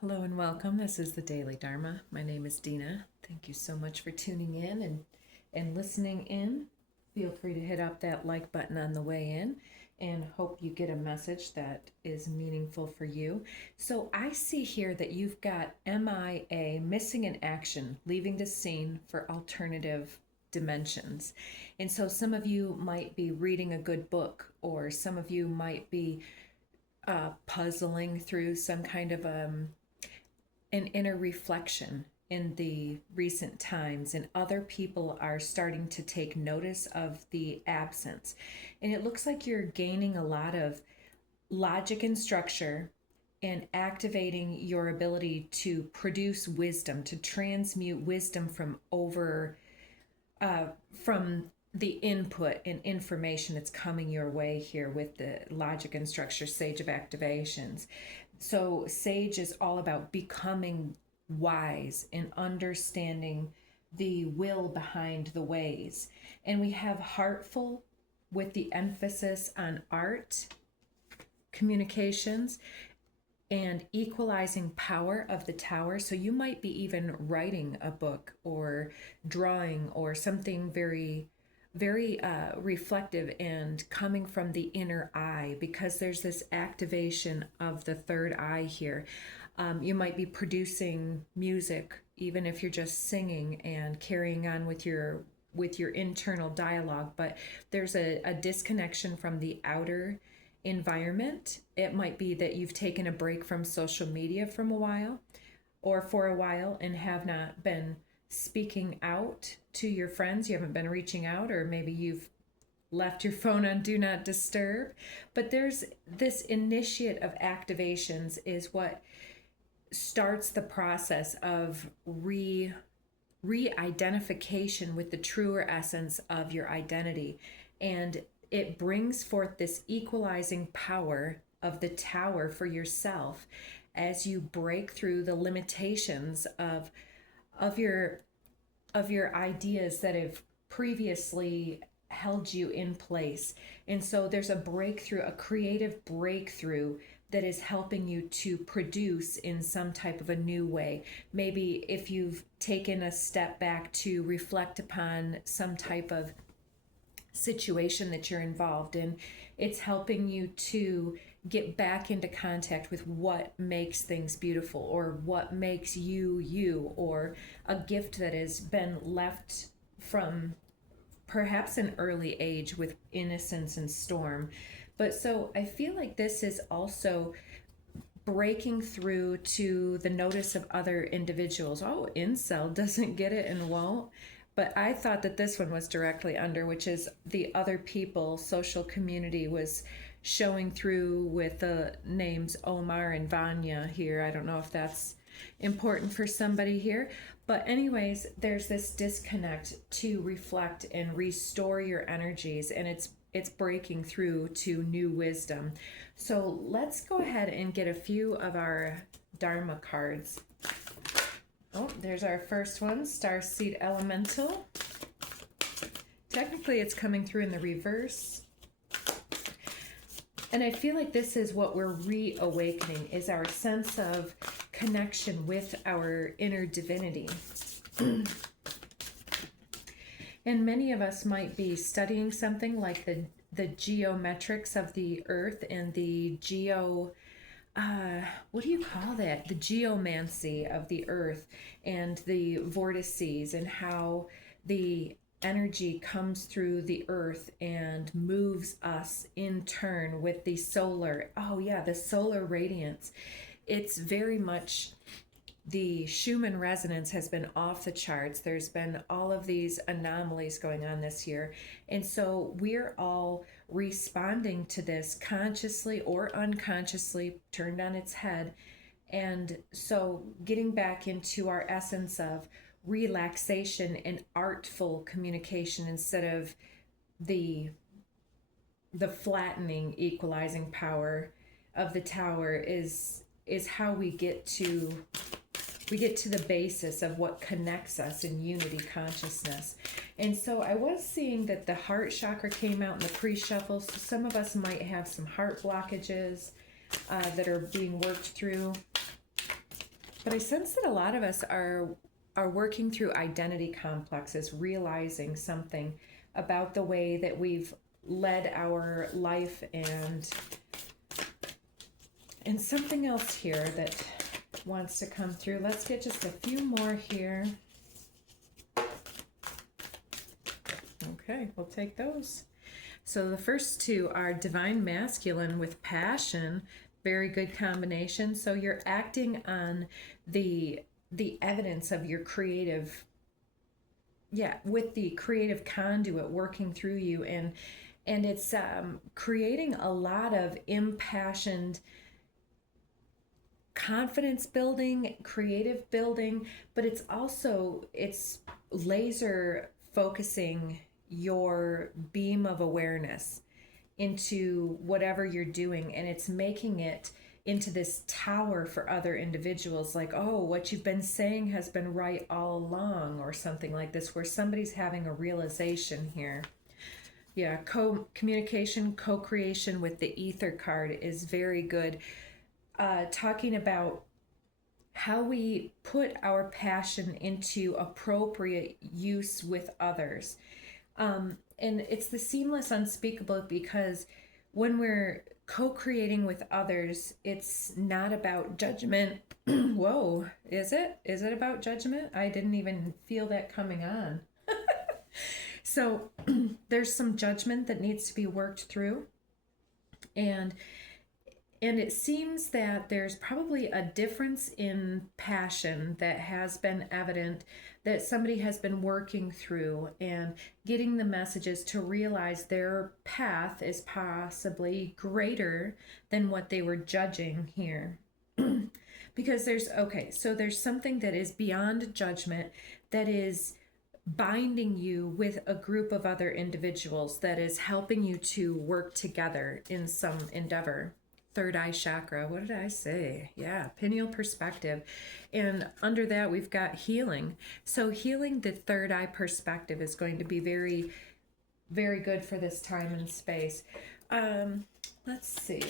Hello and welcome. This is the Daily Dharma. My name is Dina. Thank you so much for tuning in and listening in. Feel free to hit up that like button on the way in and hope you get a message that is meaningful for you. So I see here that you've got MIA, missing in action, leaving the scene for alternative dimensions. And so some of you might be reading a good book, or some of you might be puzzling through some kind of an inner reflection in the recent times, and other people are starting to take notice of the absence. And it looks like you're gaining a lot of logic and structure and activating your ability to produce wisdom, to transmute wisdom from the input and information that's coming your way here with the logic and structure Sage of Activations. So Sage is all about becoming wise and understanding the will behind the ways. And we have Heartful with the emphasis on art, communications, and equalizing power of the Tower. So you might be even writing a book or drawing or something very reflective and coming from the inner eye, because there's this activation of the third eye here. You might be producing music, even if you're just singing and carrying on with your internal dialogue, but there's a disconnection from the outer environment. It might be that you've taken a break from social media for a while and have not been speaking out to your friends. You haven't been reaching out, or maybe you've left your phone on do not disturb. But there's this initiate of activations is what starts the process of re-identification with the truer essence of your identity. And it brings forth this equalizing power of the Tower for yourself as you break through the limitations of your ideas that have previously held you in place. And so there's a breakthrough, a creative breakthrough that is helping you to produce in some type of a new way. Maybe if you've taken a step back to reflect upon some type of situation that you're involved in, it's helping you to get back into contact with what makes things beautiful, or what makes you, or a gift that has been left from perhaps an early age with innocence and storm. But so I feel like this is also breaking through to the notice of other individuals. Oh, incel doesn't get it and won't. But I thought that this one was directly under, which is the other people. Social community was showing through with the names Omar and Vanya here. I don't know if that's important for somebody here. But anyways, there's this disconnect to reflect and restore your energies, and it's breaking through to new wisdom. So let's go ahead and get a few of our Dharma cards. Oh, there's our first one, Starseed Elemental. Technically, it's coming through in the reverse. And I feel like this is what we're reawakening, is our sense of connection with our inner divinity. And many of us might be studying something like the geometrics of the earth and the what do you call that? The geomancy of the earth and the vortices, and how the energy comes through the earth and moves us in turn with the solar. Oh yeah, the solar radiance. It's very much, the Schumann resonance has been off the charts. There's been all of these anomalies going on this year. And so we're all responding to this consciously or unconsciously, turned on its head. And so getting back into our essence of relaxation and artful communication instead of the flattening, equalizing power of the Tower is how we get to the basis of what connects us in unity consciousness. And so I was seeing that the heart chakra came out in the pre-shuffle. So some of us might have some heart blockages that are being worked through. But I sense that a lot of us are working through identity complexes, realizing something about the way that we've led our life, and something else here that wants to come through. Let's get just a few more here. Okay, we'll take those. So the first two are divine masculine with passion. Very good combination. So you're acting on the evidence of your creative, with the creative conduit working through you, and it's creating a lot of impassioned confidence building, creative building, but it's laser focusing your beam of awareness into whatever you're doing, and it's making it into this tower for other individuals, like, oh, what you've been saying has been right all along, or something like this, where somebody's having a realization here. Yeah, communication, co-creation with the ether card is very good. Talking about how we put our passion into appropriate use with others. And it's the seamless unspeakable, because when we're co-creating with others, it's not about judgment. Whoa, is it? Is it about judgment? I didn't even feel that coming on. So there's some judgment that needs to be worked through. And it seems that there's probably a difference in passion that has been evident, that somebody has been working through and getting the messages to realize their path is possibly greater than what they were judging here. Because there's something that is beyond judgment, that is binding you with a group of other individuals, that is helping you to work together in some endeavor. Third eye chakra, what did I say? Yeah, pineal perspective. And under that, we've got healing. So healing the third eye perspective is going to be very, very good for this time and space. Let's see.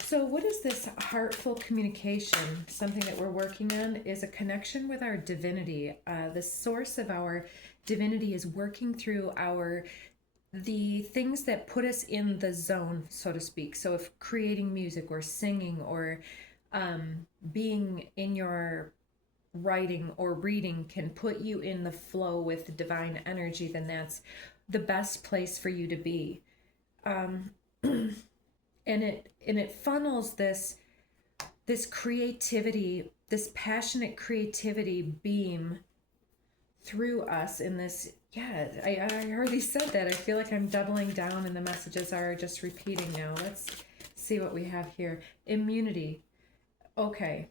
So what is this heartful communication? Something that we're working on is a connection with our divinity. The source of our divinity is working through the things that put us in the zone, so to speak. So if creating music or singing or being in your writing or reading can put you in the flow with the divine energy, then that's the best place for you to be. And it funnels this creativity, this passionate creativity beam through us in this. Yeah, I already said that. I feel like I'm doubling down and the messages are just repeating now. Let's see what we have here. Immunity. Okay.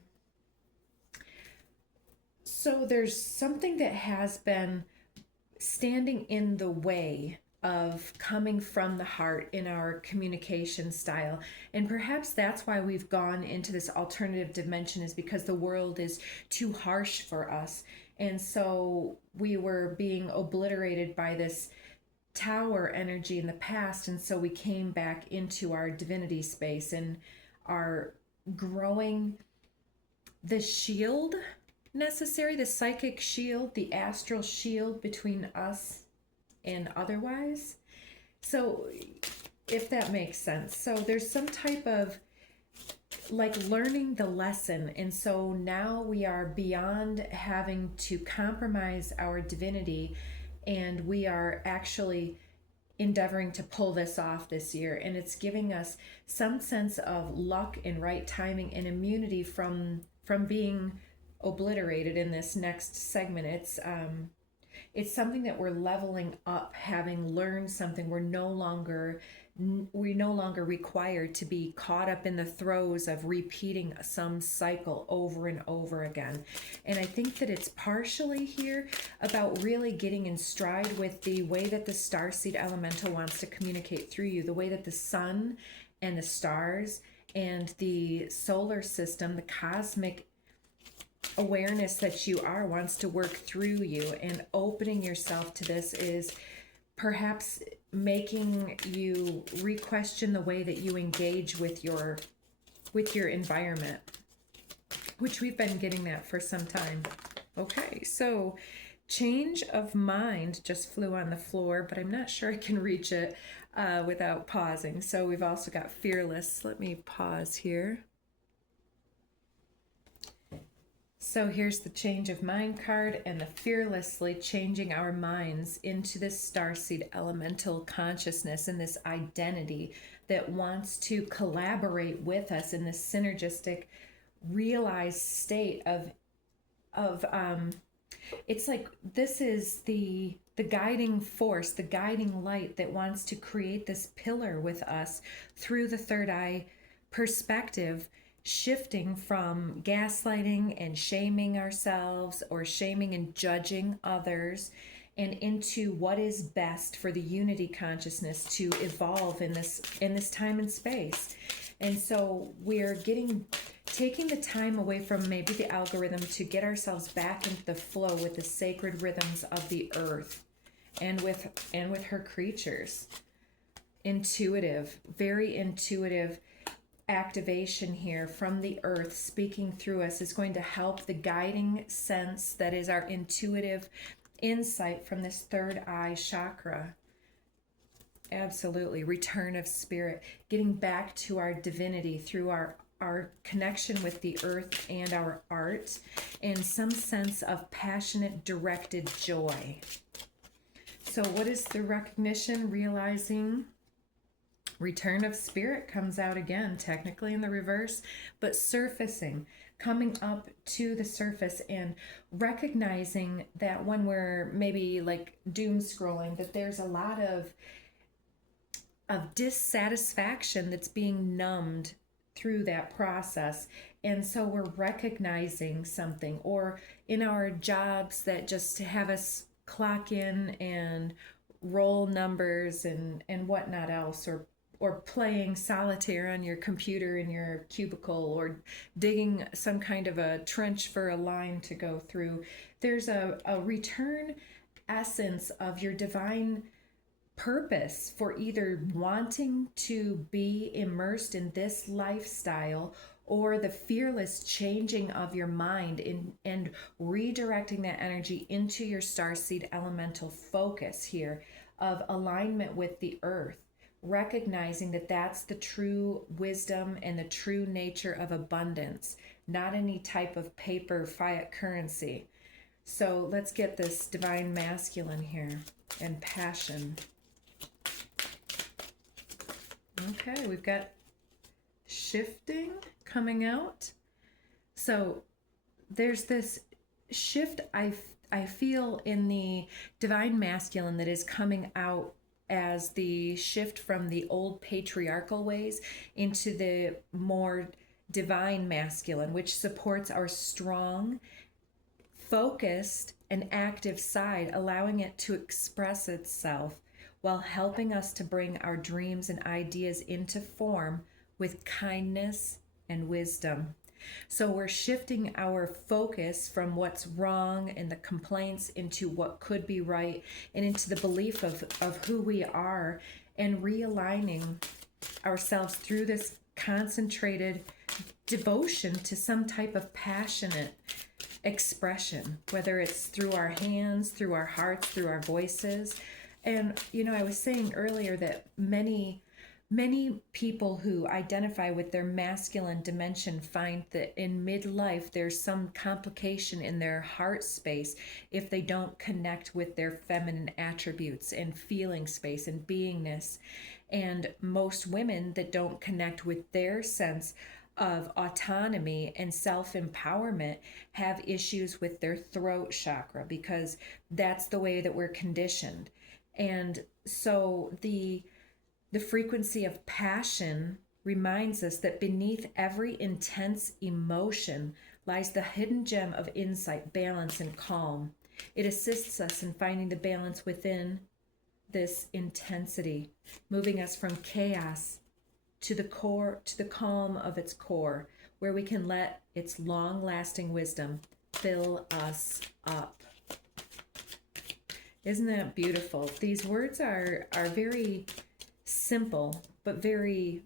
So there's something that has been standing in the way of coming from the heart in our communication style. And perhaps that's why we've gone into this alternative dimension, is because the world is too harsh for us. And so we were being obliterated by this tower energy in the past. And so we came back into our divinity space and are growing the shield necessary, the psychic shield, the astral shield between us and otherwise. So if that makes sense. So there's some type of like learning the lesson. And so now we are beyond having to compromise our divinity, and we are actually endeavoring to pull this off this year. And it's giving us some sense of luck and right timing and immunity from being obliterated in this next segment. It's something that we're leveling up, having learned something. We're no longer required to be caught up in the throes of repeating some cycle over and over again. And I think that it's partially here about really getting in stride with the way that the starseed elemental wants to communicate through you, the way that the sun and the stars and the solar system, the cosmic awareness that you are, wants to work through you. And opening yourself to this is perhaps making you re-question the way that you engage with your environment. which we've been getting that for some time. Okay, so change of mind just flew on the floor, but I'm not sure I can reach it without pausing. So we've also got fearless. Let me pause here. So here's the change of mind card and the fearlessly changing our minds into this starseed elemental consciousness and this identity that wants to collaborate with us in this synergistic realized state of it's like this is the guiding force, the guiding light that wants to create this pillar with us through the third eye perspective, shifting from gaslighting and shaming ourselves or shaming and judging others and into what is best for the unity consciousness to evolve in this time and space. And so we're taking the time away from maybe the algorithm to get ourselves back into the flow with the sacred rhythms of the earth and with her creatures. Intuitive, very intuitive activation here from the earth speaking through us is going to help the guiding sense that is our intuitive insight from this third eye chakra. Absolutely. Return of spirit, getting back to our divinity through our connection with the earth and our art, and some sense of passionate directed joy. So what is the recognition? Realizing return of spirit comes out again, technically in the reverse, but surfacing, coming up to the surface and recognizing that when we're maybe like doom scrolling, that there's a lot of dissatisfaction that's being numbed through that process. And so we're recognizing something, or in our jobs that just have us clock in and roll numbers and whatnot else, or playing solitaire on your computer in your cubicle, or digging some kind of a trench for a line to go through. There's a return essence of your divine purpose for either wanting to be immersed in this lifestyle, or the fearless changing of your mind and redirecting that energy into your starseed elemental focus here of alignment with the earth, recognizing that that's the true wisdom and the true nature of abundance, not any type of paper fiat currency. So let's get this divine masculine here and passion. Okay, we've got shifting coming out. So there's this shift I feel in the divine masculine that is coming out as the shift from the old patriarchal ways into the more divine masculine, which supports our strong, focused, and active side, allowing it to express itself while helping us to bring our dreams and ideas into form with kindness and wisdom. So we're shifting our focus from what's wrong and the complaints into what could be right, and into the belief of who we are, and realigning ourselves through this concentrated devotion to some type of passionate expression, whether it's through our hands, through our hearts, through our voices. And, I was saying earlier that many people who identify with their masculine dimension find that in midlife there's some complication in their heart space if they don't connect with their feminine attributes and feeling space and beingness. And most women that don't connect with their sense of autonomy and self-empowerment have issues with their throat chakra, because that's the way that we're conditioned. And so the frequency of passion reminds us that beneath every intense emotion lies the hidden gem of insight, balance, and calm. It assists us in finding the balance within this intensity, moving us from chaos to the core, to the calm of its core, where we can let its long-lasting wisdom fill us up. Isn't that beautiful? These words are very simple, but very,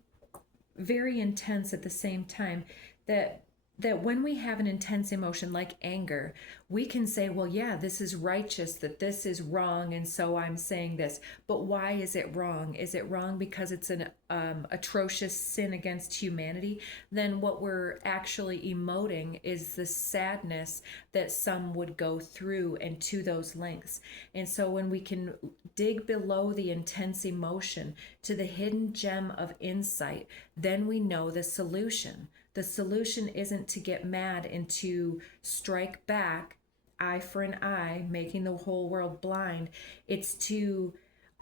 very intense at the same time, that that when we have an intense emotion like anger, we can say, well, yeah, this is righteous, that this is wrong, and so I'm saying this. But why is it wrong? Is it wrong because it's an atrocious sin against humanity? Then what we're actually emoting is the sadness that some would go through and to those lengths. And so when we can dig below the intense emotion to the hidden gem of insight, then we know the solution. The solution isn't to get mad and to strike back, eye for an eye, making the whole world blind. It's to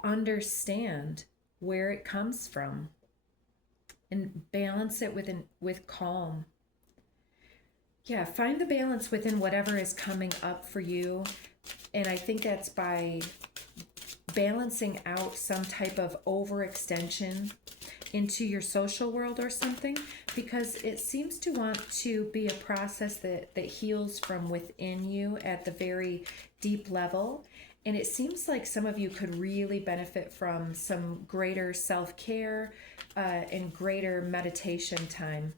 understand where it comes from and balance it with calm. Yeah, find the balance within whatever is coming up for you. And I think that's by balancing out some type of overextension into your social world or something, because it seems to want to be a process that heals from within you at the very deep level. And it seems like some of you could really benefit from some greater self-care and greater meditation time,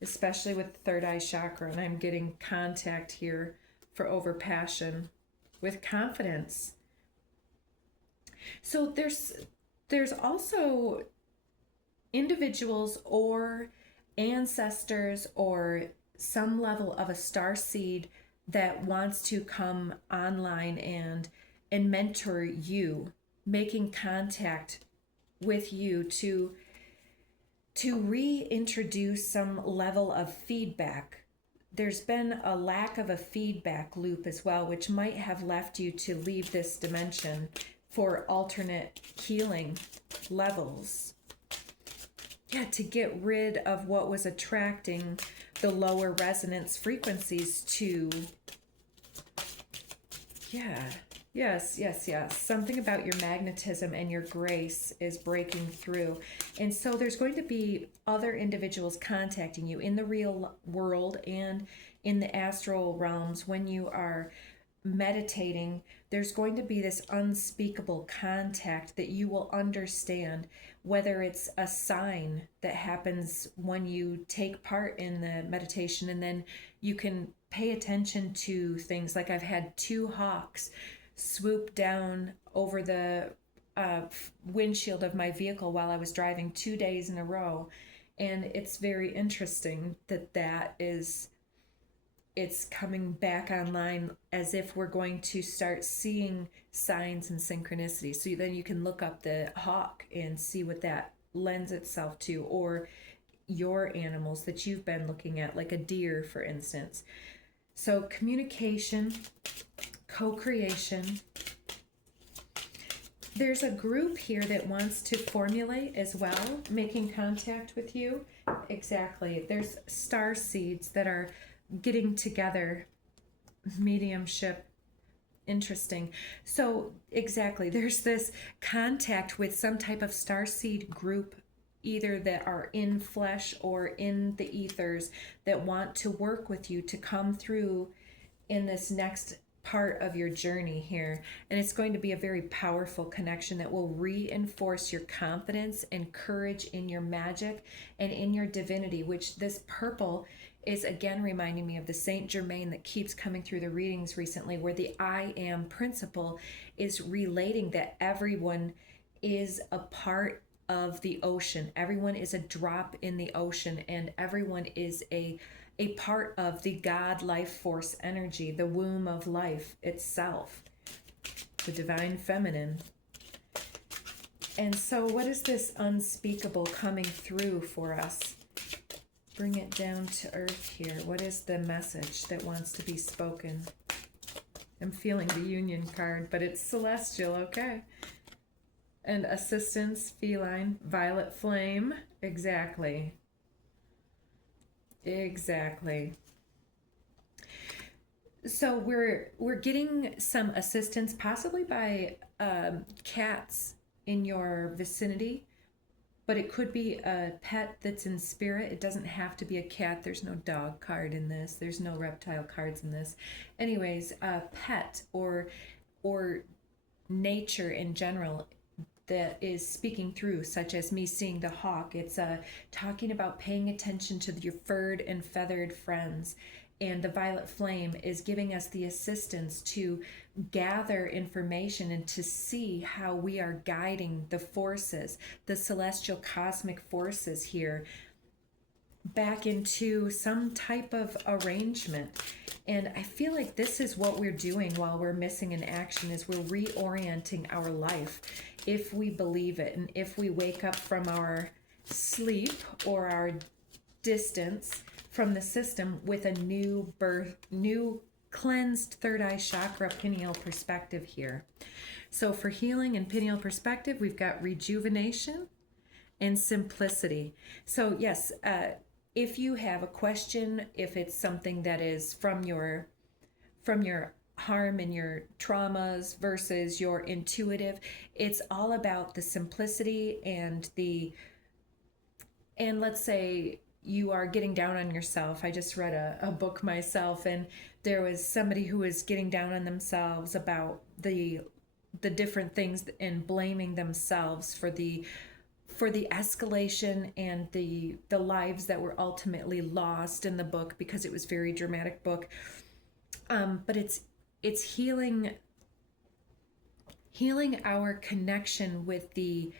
especially with the third eye chakra. And I'm getting contact here for overpassion with confidence. So there's also individuals or ancestors or some level of a star seed that wants to come online and mentor you, making contact with you to reintroduce some level of feedback. There's been a lack of a feedback loop as well, which might have left you to leave this dimension for alternate healing levels. Yeah, to get rid of what was attracting the lower resonance frequencies to, yes. Something about your magnetism and your grace is breaking through. And so there's going to be other individuals contacting you in the real world and in the astral realms when you are meditating. There's going to be this unspeakable contact that you will understand, whether it's a sign that happens when you take part in the meditation, and then you can pay attention to things like I've had 2 hawks swoop down over the windshield of my vehicle while I was driving 2 days in a row. And it's very interesting that it's coming back online, as if we're going to start seeing signs and synchronicity. So then you can look up the hawk and see what that lends itself to, or your animals that you've been looking at, like a deer, for instance. So communication, co-creation. There's a group here that wants to formulate as well, making contact with you. Exactly. There's star seeds that are getting together, mediumship. Interesting. So exactly, there's this contact with some type of starseed group, either that are in flesh or in the ethers, that want to work with you to come through in this next part of your journey here. And it's going to be a very powerful connection that will reinforce your confidence and courage in your magic and in your divinity, which this purple is again reminding me of the Saint Germain that keeps coming through the readings recently, where the I am principle is relating that everyone is a part of the ocean. Everyone is a drop in the ocean, and everyone is a part of the God life force energy, the womb of life itself, the divine feminine. And so what is this unspeakable coming through for us? Bring it down to earth here. What is the message that wants to be spoken? I'm feeling the union card, but it's celestial, okay. And assistance, feline, violet flame. Exactly. So we're getting some assistance, possibly by cats in your vicinity. But it could be a pet that's in spirit. It doesn't have to be a cat. There's no dog card in this. There's no reptile cards in this. Anyways, a pet or nature in general that is speaking through, such as me seeing the hawk. It's talking about paying attention to your furred and feathered friends. And the violet flame is giving us the assistance to gather information and to see how we are guiding the forces, the celestial cosmic forces here, back into some type of arrangement. And I feel like this is what we're doing while we're missing in action, is we're reorienting our life, if we believe it, and if we wake up from our sleep or our distance from the system with a new birth, new cleansed third eye chakra pineal perspective here. So for healing and pineal perspective, we've got rejuvenation and simplicity. So yes, if you have a question, if it's something that is from your harm and your traumas versus your intuitive, it's all about the simplicity and let's say you are getting down on yourself. I just read a book myself, and there was somebody who was getting down on themselves about the different things and blaming themselves for the escalation and the lives that were ultimately lost in the book, because it was a very dramatic book. But it's healing our connection with the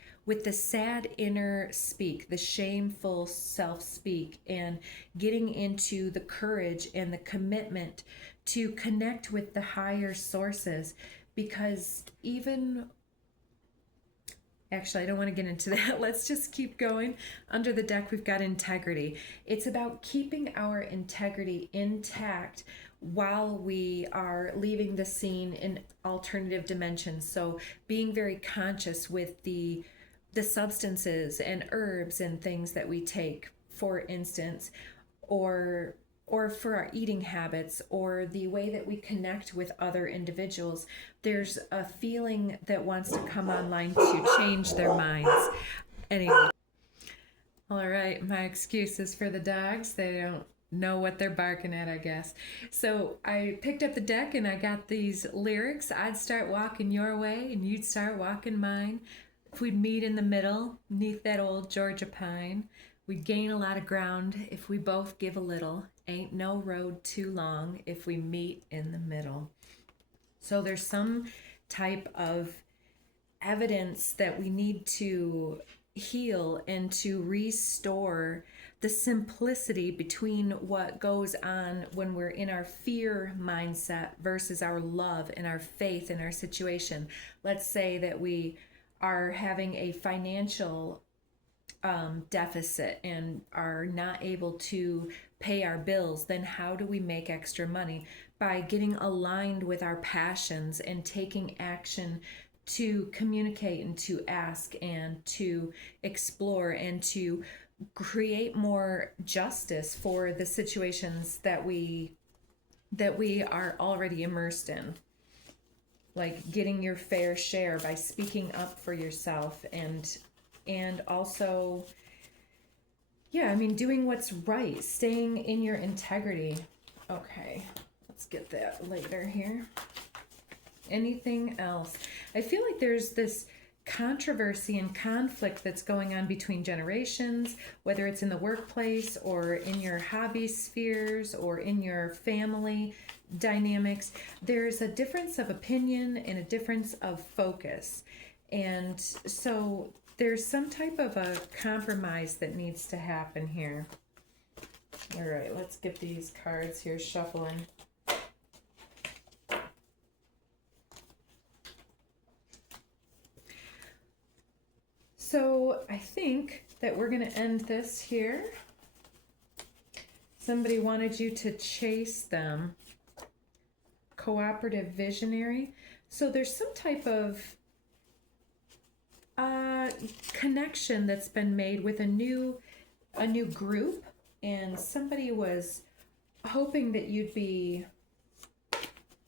sad inner speak, the shameful self speak, and getting into the courage and the commitment to connect with the higher sources. Because actually, I don't want to get into that. Let's just keep going. Under the deck, we've got integrity. It's about keeping our integrity intact while we are leaving the scene in alternative dimensions. So being very conscious with the substances and herbs and things that we take, for instance, or for our eating habits, or the way that we connect with other individuals. There's a feeling that wants to come online to change their minds. Anyway, all right, my excuses for the dogs. They don't know what they're barking at, I guess. So I picked up the deck and I got these lyrics. I'd start walking your way and you'd start walking mine. If we'd meet in the middle, neath that old Georgia pine, we'd gain a lot of ground if we both give a little. Ain't no road too long if we meet in the middle. So there's some type of evidence that we need to heal and to restore the simplicity between what goes on when we're in our fear mindset versus our love and our faith in our situation. Let's say that we are having a financial deficit and are not able to pay our bills. Then how do we make extra money? By getting aligned with our passions and taking action to communicate and to ask and to explore and to create more justice for the situations that we are already immersed in. Like getting your fair share by speaking up for yourself, and also, yeah, I mean, doing what's right, staying in your integrity. Okay, let's get that later here. Anything else? I feel like there's this controversy and conflict that's going on between generations, whether it's in the workplace or in your hobby spheres or in your family dynamics. There's a difference of opinion and a difference of focus. And so there's some type of a compromise that needs to happen here. All right, let's get these cards here shuffling. So I think that we're going to end this here. Somebody wanted you to chase them. Cooperative visionary. So there's some type of connection that's been made with a new group, and somebody was hoping that you'd be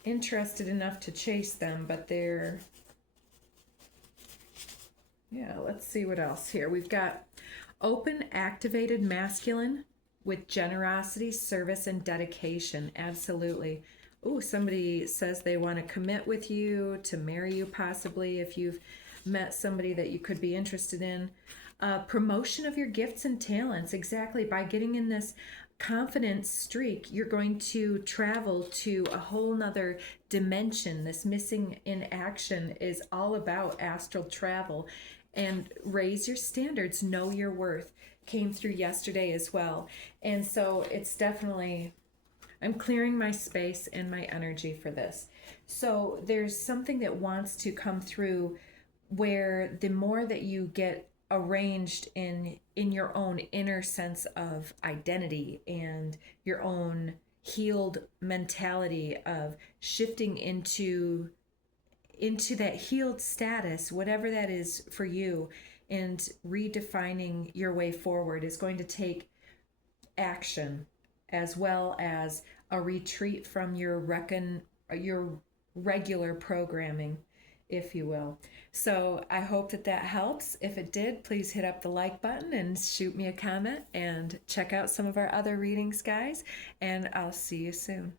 interested enough to chase them, but they're... Yeah, let's see what else here. We've got open, activated masculine with generosity, service, and dedication. Absolutely. Oh, somebody says they want to commit with you, to marry you possibly. If you've met somebody that you could be interested in. Promotion of your gifts and talents, exactly. By getting in this confidence streak, you're going to travel to a whole nother dimension. This missing in action is all about astral travel. And raise your standards, know your worth, came through yesterday as well. And so it's definitely, I'm clearing my space and my energy for this. So there's something that wants to come through, where the more that you get arranged in your own inner sense of identity and your own healed mentality of shifting into that healed status, whatever that is for you, and redefining your way forward, is going to take action, as well as a retreat from your regular programming, if you will. So I hope that helps. If it did, please hit up the like button and shoot me a comment, and check out some of our other readings, guys, and I'll see you soon.